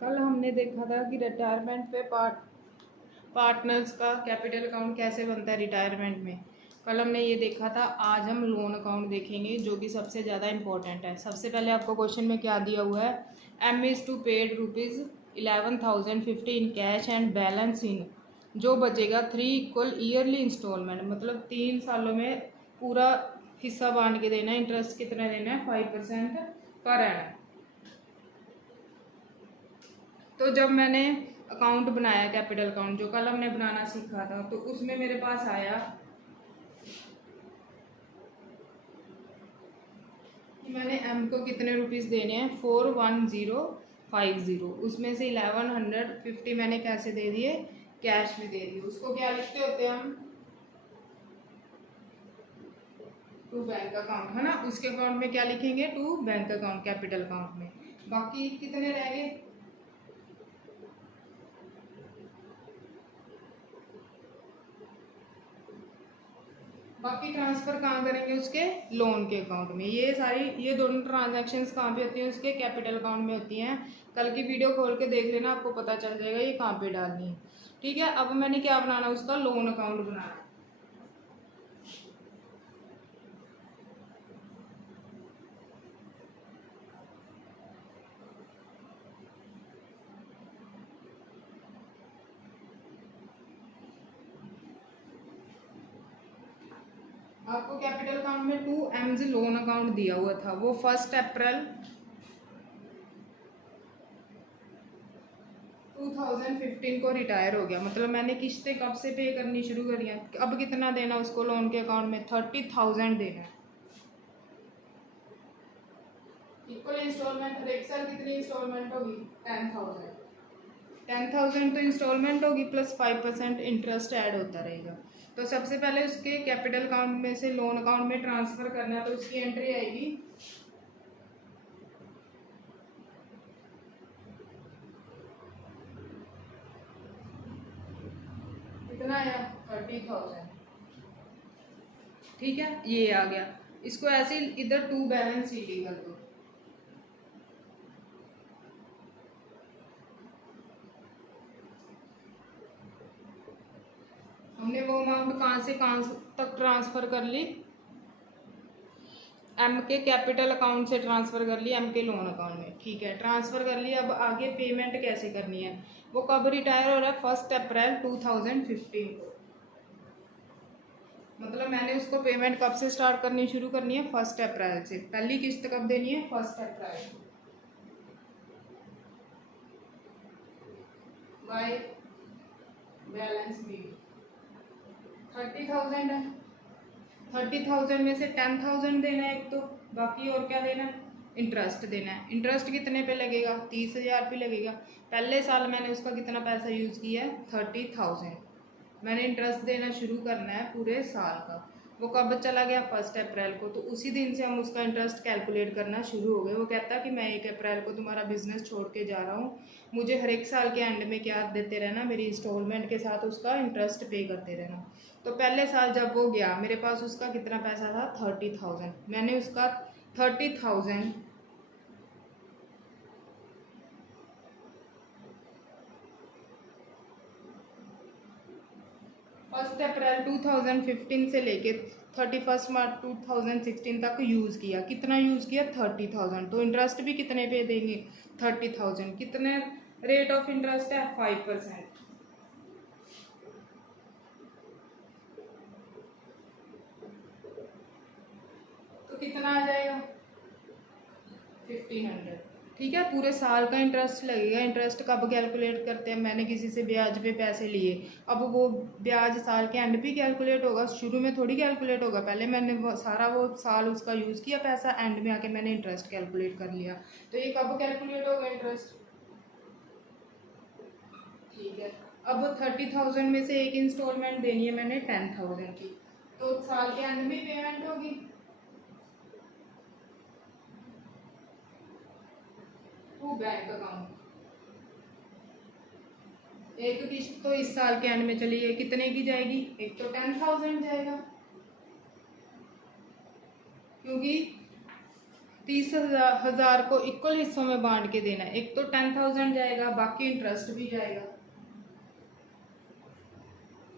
कल हमने देखा था कि रिटायरमेंट पे पार्टनर्स का कैपिटल अकाउंट कैसे बनता है रिटायरमेंट में। कल हमने ये देखा था। आज हम लोन अकाउंट देखेंगे जो कि सबसे ज़्यादा इंपॉर्टेंट है। सबसे पहले आपको क्वेश्चन में क्या दिया हुआ है, M is to paid ₹11,050 in cash and balance in, जो बचेगा 3 इक्वल ईयरली इंस्टॉलमेंट, मतलब 3 सालों में पूरा हिस्सा बांट के देना है। इंटरेस्ट कितना देना है, 5% पर एनम। तो जब मैंने अकाउंट बनाया कैपिटल अकाउंट, जो कल हमने बनाना सीखा था, तो उसमें मेरे पास आया कि मैंने एम को कितने रुपीस देने हैं, 41050। उसमें से 1150 मैंने कैसे दे दिए, कैश में दे दिए। उसको क्या लिखते होते हैं हम, टू बैंक अकाउंट, है ना। उसके अकाउंट में क्या लिखेंगे, to bank account capital account में। बाकी कितने रह गए, बाकी ट्रांसफर कहाँ करेंगे, उसके लोन के अकाउंट में। ये दोनों ट्रांजैक्शंस कहाँ पे होती हैं, उसके कैपिटल अकाउंट में होती हैं। कल की वीडियो खोल के देख लेना, आपको पता चल जाएगा ये कहाँ पे डालनी है। ठीक है, अब मैंने क्या बनाना, उसका लोन अकाउंट बनाना। आपको कैपिटल अकाउंट में 2 लोन अकाउंट दिया हुआ था, वो 1 अप्रैल 2015 को रिटायर हो गया। मतलब मैंने किस्तें कब से पे करनी शुरू करी हैं। अब कितना देना उसको लोन के अकाउंट में, 30,000 देना है। इक्वल इंस्टॉलमेंट, हर एक साल कितनी इंस्टॉलमेंट होगी, 10,000। 10,000 तो इंस्टॉलमेंट होगी, प्लस 5% इंटरेस्ट ऐड होता रहेगा। तो सबसे पहले उसके कैपिटल अकाउंट में से लोन अकाउंट में ट्रांसफर करना है, तो उसकी एंट्री आएगी, कितना आया, 30,000। ठीक है, ये आ गया। इसको ऐसे इधर टू बैलेंस शीट कर दो। हमने वो अमाउंट कहाँ से कहाँ तक ट्रांसफर कर ली, एम के कैपिटल अकाउंट से ट्रांसफर कर ली एम के लोन अकाउंट में। ठीक है, ट्रांसफर कर लिया। अब आगे पेमेंट कैसे करनी है, वो कब रिटायर हो रहा है, 1 अप्रैल 2015 को। मतलब मैंने उसको पेमेंट कब से स्टार्ट करनी शुरू करनी है, 1 अप्रैल से। पहली किस्त कब देनी है, 1 अप्रैल को। बाय बैलेंस भी 30,000 है। 30,000 में से 10,000 देना है एक, तो बाकी और क्या देना है, इंटरेस्ट देना है। इंटरेस्ट कितने पे लगेगा, 30,000 पे लगेगा। पहले साल मैंने उसका कितना पैसा यूज़ किया है, 30,000। मैंने इंटरेस्ट देना शुरू करना है पूरे साल का। वो कब चला गया, 1 अप्रैल को। तो उसी दिन से हम उसका इंटरेस्ट कैलकुलेट करना शुरू हो गए। वो कहता है कि मैं 1 अप्रैल को तुम्हारा बिजनेस छोड़ के जा रहा हूँ, मुझे हर एक साल के एंड में क्या देते रहना, मेरी इंस्टॉलमेंट के साथ उसका इंटरेस्ट पे करते रहना। तो पहले साल जब वो गया, मेरे पास उसका कितना पैसा था, 30,000। मैंने उसका 30,000 1 अप्रैल 2015 से लेके 31 मार्च 2016 तक यूज़ किया। कितना यूज़ किया, 30,000। तो इंटरेस्ट भी कितने पे देंगे, 30,000। कितने रेट ऑफ इंटरेस्ट है, 5%। तो कितना आ जाएगा, 1,500। ठीक है, पूरे साल का इंटरेस्ट लगेगा। इंटरेस्ट कब कैलकुलेट करते हैं, मैंने किसी से ब्याज पे पैसे लिए, अब वो ब्याज साल के एंड पे कैलकुलेट होगा, शुरू में थोड़ी कैलकुलेट होगा। पहले मैंने वो साल उसका यूज़ किया पैसा, एंड में आके मैंने इंटरेस्ट कैलकुलेट कर लिया। तो ये कब कैलकुलेट होगा इंटरेस्ट, ठीक है। अब 30,000 में से एक इंस्टॉलमेंट देनी है मैंने 10,000 की, तो साल के एंड में पेमेंट होगी। टू बैंक अकाउंट, एक किस्त तो इस साल के एंड में चली है, कितने की जाएगी, एक तो 10,000 जाएगा, क्योंकि 30,000 को इक्वल हिस्सों में बांट के देना है। एक तो 10,000 जाएगा, बाकी इंटरेस्ट भी जाएगा।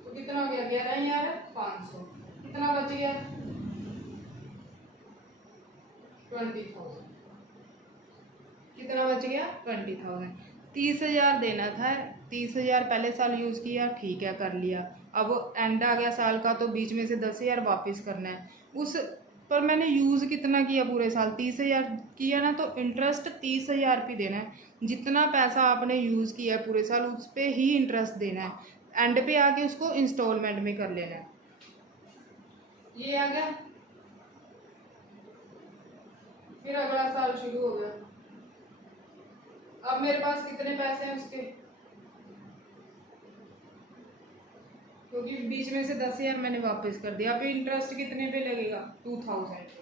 तो कितना हो गया 11,500। कितना बच गया 20,000। कितना बच गया 20,000। 30,000 देना था, 30,000 पहले साल यूज़ किया, ठीक है कर लिया। अब एंड आ गया साल का, तो बीच में से 10,000 वापस करना है। उस पर मैंने यूज़ कितना किया पूरे साल, 30,000 किया ना, तो इंटरेस्ट 30,000 भी देना है। जितना पैसा आपने यूज़ किया पूरे साल उस पर ही इंटरेस्ट देना है। एंड पे आके उसको इंस्टॉलमेंट में कर लेना है। ये आ गया। फिर अगला साल शुरू हो गया। अब मेरे पास कितने पैसे हैं उसके, क्योंकि बीच में से 10,000 मैंने वापस कर दिया। अब इंटरेस्ट कितने पे लगेगा 2,000 पे।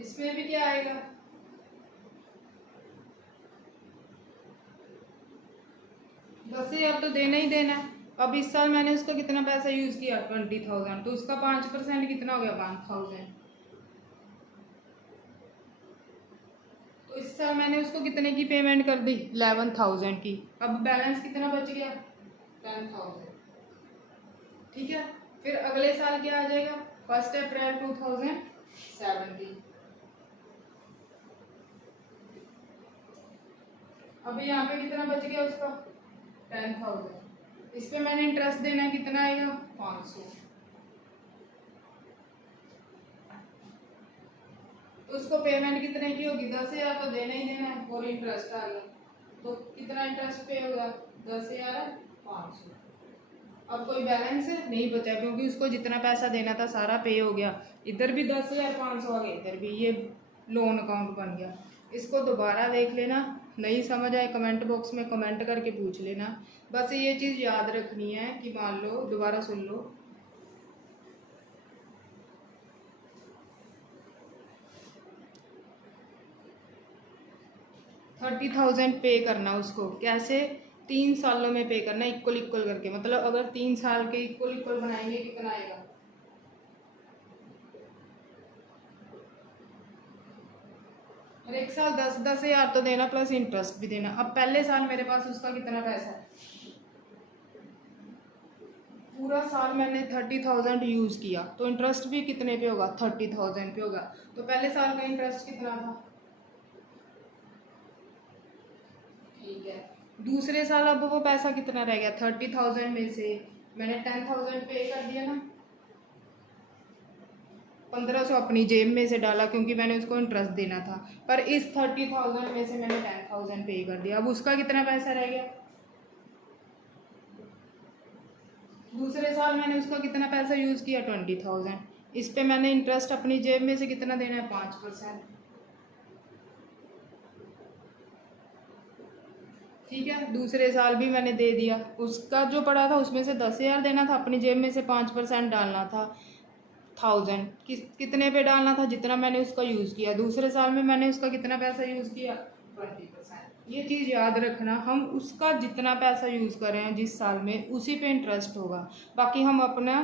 इसमें भी क्या आएगा 10,000 तो देना ही देना है। अब इस साल मैंने उसका कितना पैसा यूज किया 20,000, तो उसका 5% कितना हो गया 1,000। तो इस साल मैंने उसको कितने की पेमेंट कर दी 11,000 की। अब बैलेंस कितना बच गया 10,000। ठीक है। फिर अगले साल क्या आ जाएगा 1 अप्रैल 2017। अब यहाँ पे कितना बच गया उसका 10,000। इस पे मैंने इंटरेस्ट देना है, कितना आएगा 500। तो उसको पेमेंट कितने की होगी 10,000 तो देना ही देना है, और इंटरेस्ट आ गया। तो कितना इंटरेस्ट पे होगा 10,500। अब कोई बैलेंस नहीं बचा, क्योंकि उसको जितना पैसा देना था सारा पे हो गया। इधर भी 10,500 आ गया, इधर भी ये लोन अकाउंट बन गया। इसको दोबारा देख लेना, नहीं समझ आए कमेंट बॉक्स में कमेंट करके पूछ लेना। बस ये चीज़ याद रखनी है कि मान लो, दोबारा सुन लो। $30,000 पे करना उसको, कैसे 3 सालों में पे करना, इक्वल इक्वल करके। मतलब अगर 3 साल के इक्वल इक्वल बनाएंगे कितना आएगा, और एक साल 10,000 तो देना प्लस इंटरेस्ट भी देना। अब पहले साल मेरे पास उसका कितना पैसा है, पूरा साल मैंने 30,000 यूज किया, तो इंटरेस्ट भी कितने पे होगा 30,000 पे होगा। तो पहले साल का इंटरेस्ट कितना था, ठीक है। दूसरे साल अब वो पैसा कितना रह गया 30,000 में से मैंने 10,000 पे कर दिया ना, 1,500 अपनी जेब में से डाला, क्योंकि मैंने उसको इंटरेस्ट देना था। पर इस 30,000 में से मैंने 10,000 पे कर दिया। अब उसका कितना पैसा रह गया, दूसरे साल मैंने उसका कितना पैसा यूज़ किया 20,000। इस पे मैंने इंटरेस्ट अपनी जेब में से कितना देना है 5%। ठीक है। दूसरे साल भी मैंने दे दिया, उसका जो पड़ा था उसमें से 10,000 देना था, अपनी जेब में से 5% डालना था 1,000। कितने पे डालना था, जितना मैंने उसका यूज़ किया। दूसरे साल में मैंने उसका कितना पैसा यूज़ किया 20%। ये चीज़ याद रखना, हम उसका जितना पैसा यूज़ करें जिस साल में उसी पे इंटरेस्ट होगा। बाकी हम अपना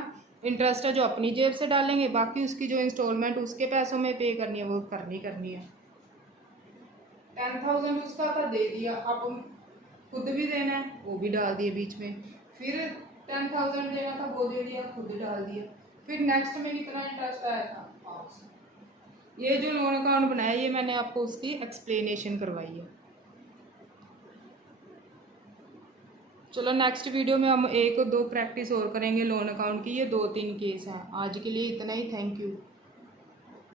इंटरेस्ट है जो अपनी जेब से डालेंगे, बाकी उसकी जो इंस्टॉलमेंट उसके पैसों में पे करनी है वो करनी है। 10,000 उसका था दे दिया, अब खुद भी देना है वो भी डाल दिए बीच में। फिर 10,000 देना था वो दे दिया, खुद डाल दिया। फिर नेक्स्ट में कितना इंटरेस्ट आया था 500। ये जो लोन अकाउंट बनाया ये मैंने आपको उसकी एक्सप्लेनेशन करवाई है। चलो नेक्स्ट वीडियो में हम 1-2 प्रैक्टिस और करेंगे लोन अकाउंट की। ये 2-3 केस हैं। आज के लिए इतना ही, थैंक यू।